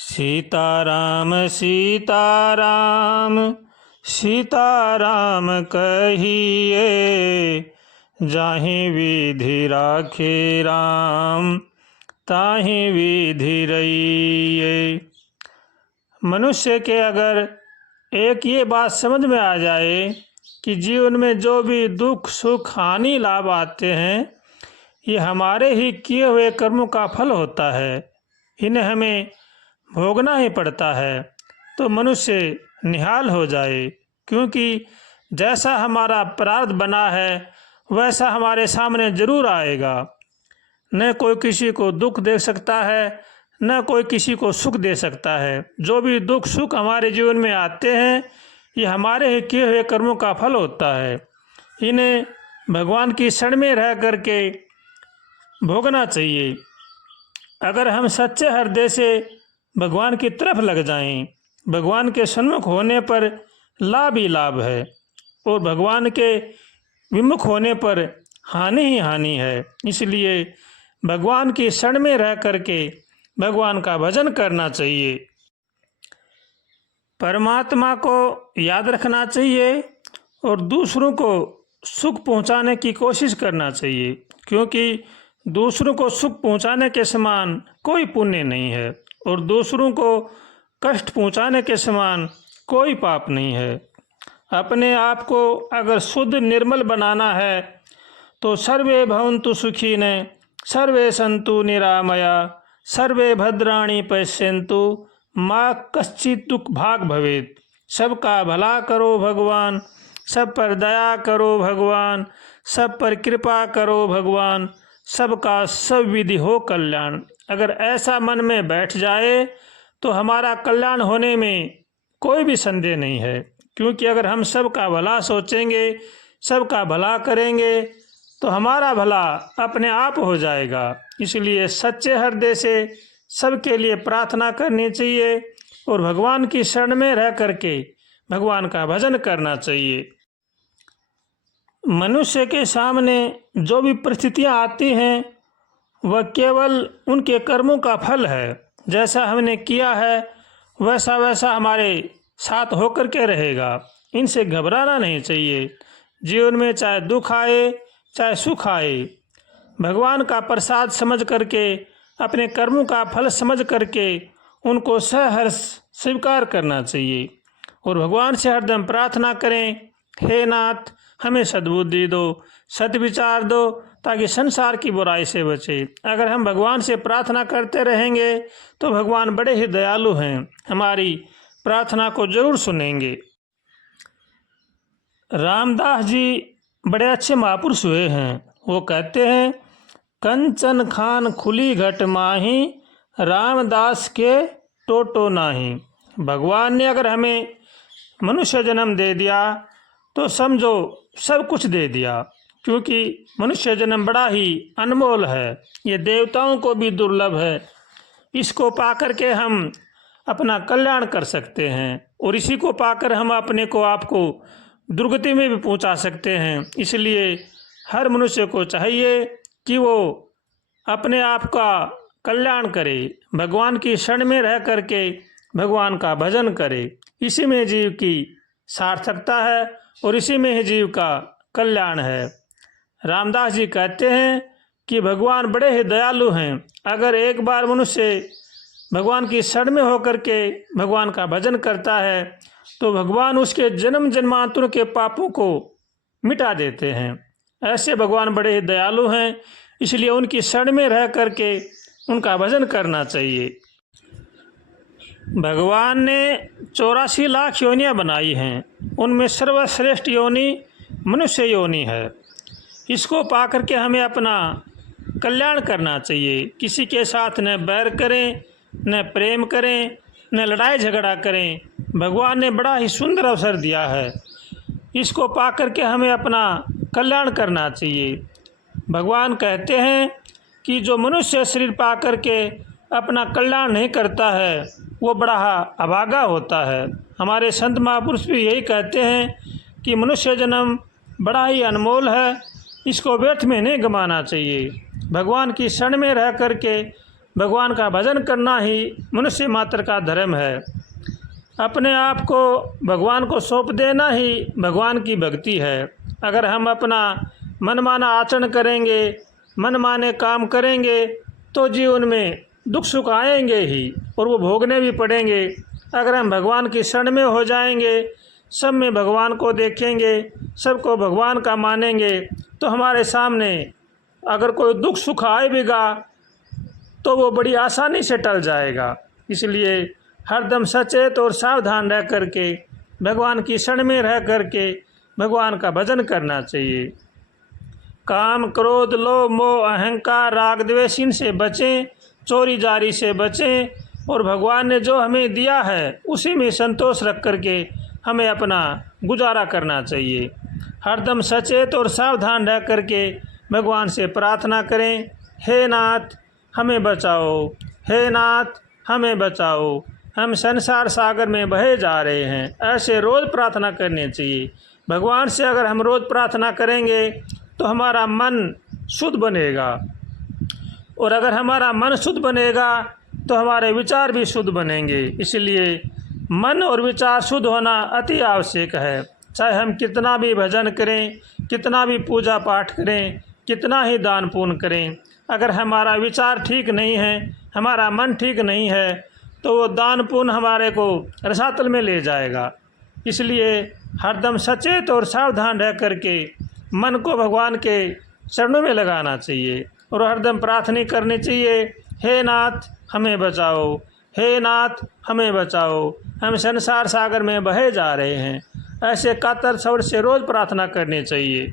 सीताराम सीताराम सीताराम कहिए, जाहि विधि राखे राम ताहि विधि रहिए। मनुष्य के अगर एक ये बात समझ में आ जाए कि जीवन में जो भी दुख सुख हानि लाभ आते हैं ये हमारे ही किए हुए कर्मों का फल होता है, इन्हें हमें भोगना ही पड़ता है, तो मनुष्य निहाल हो जाए। क्योंकि जैसा हमारा प्रारब्ध बना है वैसा हमारे सामने जरूर आएगा। न कोई किसी को दुख दे सकता है, न कोई किसी को सुख दे सकता है। जो भी दुख सुख हमारे जीवन में आते हैं ये हमारे ही किए हुए कर्मों का फल होता है। इन्हें भगवान की शरण में रह करके भोगना चाहिए। अगर हम सच्चे हृदय से भगवान की तरफ लग जाएं, भगवान के सन्मुख होने पर लाभ ही लाभ है और भगवान के विमुख होने पर हानि ही हानि है। इसलिए भगवान की शरण में रह करके भगवान का भजन करना चाहिए, परमात्मा को याद रखना चाहिए और दूसरों को सुख पहुंचाने की कोशिश करना चाहिए। क्योंकि दूसरों को सुख पहुंचाने के समान कोई पुण्य नहीं है और दूसरों को कष्ट पहुंचाने के समान कोई पाप नहीं है। अपने आप को अगर शुद्ध निर्मल बनाना है तो सर्वे भवन्तु सुखिनः सर्वे सन्तु निरामया सर्वे भद्राणि पश्यन्तु मा कश्चित् दुःख भाग् भवेत्। सबका भला करो भगवान, सब पर दया करो भगवान, सब पर कृपा करो भगवान, सबका सब विधि हो कल्याण। अगर ऐसा मन में बैठ जाए तो हमारा कल्याण होने में कोई भी संदेह नहीं है। क्योंकि अगर हम सबका भला सोचेंगे, सबका भला करेंगे तो हमारा भला अपने आप हो जाएगा। इसलिए सच्चे हृदय से सबके लिए प्रार्थना करनी चाहिए और भगवान की शरण में रह करके भगवान का भजन करना चाहिए। मनुष्य के सामने जो भी परिस्थितियां आती हैं वह केवल उनके कर्मों का फल है। जैसा हमने किया है वैसा वैसा हमारे साथ होकर के रहेगा। इनसे घबराना नहीं चाहिए। जीवन में चाहे दुख आए चाहे सुख आए, भगवान का प्रसाद समझ करके, अपने कर्मों का फल समझ करके उनको सहर्ष स्वीकार करना चाहिए और भगवान से हरदम प्रार्थना करें, हे नाथ हमें सद्बुद्धि दो, सद्विचार दो, ताकि संसार की बुराई से बचे। अगर हम भगवान से प्रार्थना करते रहेंगे तो भगवान बड़े ही दयालु हैं, हमारी प्रार्थना को जरूर सुनेंगे। रामदास जी बड़े अच्छे महापुरुष हुए हैं। वो कहते हैं, कंचन खान खुली घट माही रामदास के टोटो नाही। भगवान ने अगर हमें मनुष्य जन्म दे दिया तो समझो सब कुछ दे दिया। क्योंकि मनुष्य जन्म बड़ा ही अनमोल है, ये देवताओं को भी दुर्लभ है। इसको पाकर के हम अपना कल्याण कर सकते हैं और इसी को पाकर हम अपने को आपको दुर्गति में भी पहुंचा सकते हैं। इसलिए हर मनुष्य को चाहिए कि वो अपने आप का कल्याण करे, भगवान की शरण में रह करके भगवान का भजन करे। इसी में जीव की सार्थकता है और इसी में ही जीव का कल्याण है। रामदास जी कहते हैं कि भगवान बड़े ही दयालु हैं। अगर एक बार मनुष्य भगवान की शरण में होकर के भगवान का भजन करता है तो भगवान उसके जन्म जन्मांतरों के पापों को मिटा देते हैं। ऐसे भगवान बड़े ही दयालु हैं, इसलिए उनकी शरण में रह करके उनका भजन करना चाहिए। भगवान ने 84 लाख योनियां बनाई हैं, उनमें सर्वश्रेष्ठ योनि मनुष्य योनि है। इसको पा करके हमें अपना कल्याण करना चाहिए। किसी के साथ न बैर करें, न प्रेम करें, न लड़ाई झगड़ा करें। भगवान ने बड़ा ही सुंदर अवसर दिया है, इसको पा करके हमें अपना कल्याण करना चाहिए। भगवान कहते हैं कि जो मनुष्य शरीर पा करके अपना कल्याण नहीं करता है वो बड़ा अभागा होता है। हमारे संत महापुरुष भी यही कहते हैं कि मनुष्य जन्म बड़ा ही अनमोल है, इसको व्यर्थ में नहीं गंवाना चाहिए। भगवान की शरण में रह करके भगवान का भजन करना ही मनुष्य मात्र का धर्म है। अपने आप को भगवान को सौंप देना ही भगवान की भक्ति है। अगर हम अपना मनमाना आचरण करेंगे, मनमाने काम करेंगे तो जीवन में दुख सुख आएंगे ही और वो भोगने भी पड़ेंगे। अगर हम भगवान की शरण में हो जाएंगे, सब में भगवान को देखेंगे, सबको भगवान का मानेंगे, तो हमारे सामने अगर कोई दुख सुख आएगा तो वो बड़ी आसानी से टल जाएगा। इसलिए हरदम सचेत और सावधान रह करके भगवान की शरण में रह करके भगवान का भजन करना चाहिए। काम क्रोध लोभ मोह अहंकार राग द्वेष इनसे बचें, चोरी जारी से बचें और भगवान ने जो हमें दिया है उसी में संतोष रख करके हमें अपना गुजारा करना चाहिए। हरदम सचेत और सावधान रह करके भगवान से प्रार्थना करें, हे नाथ हमें बचाओ, हे नाथ हमें बचाओ, हम संसार सागर में बहे जा रहे हैं। ऐसे रोज़ प्रार्थना करनी चाहिए। भगवान से अगर हम रोज़ प्रार्थना करेंगे तो हमारा मन शुद्ध बनेगा और अगर हमारा मन शुद्ध बनेगा तो हमारे विचार भी शुद्ध बनेंगे। इसलिए मन और विचार शुद्ध होना अति आवश्यक है। चाहे हम कितना भी भजन करें, कितना भी पूजा पाठ करें, कितना ही दान पुण्य करें, अगर हमारा विचार ठीक नहीं है, हमारा मन ठीक नहीं है, तो वो दान पुण्य हमारे को रसातल में ले जाएगा। इसलिए हरदम सचेत और सावधान रह करके मन को भगवान के चरणों में लगाना चाहिए और हरदम प्रार्थना करनी चाहिए, हे नाथ हमें बचाओ, हे नाथ हमें बचाओ, हम संसार सागर में बहे जा रहे हैं। ऐसे कातर स्वर से रोज़ प्रार्थना करनी चाहिए।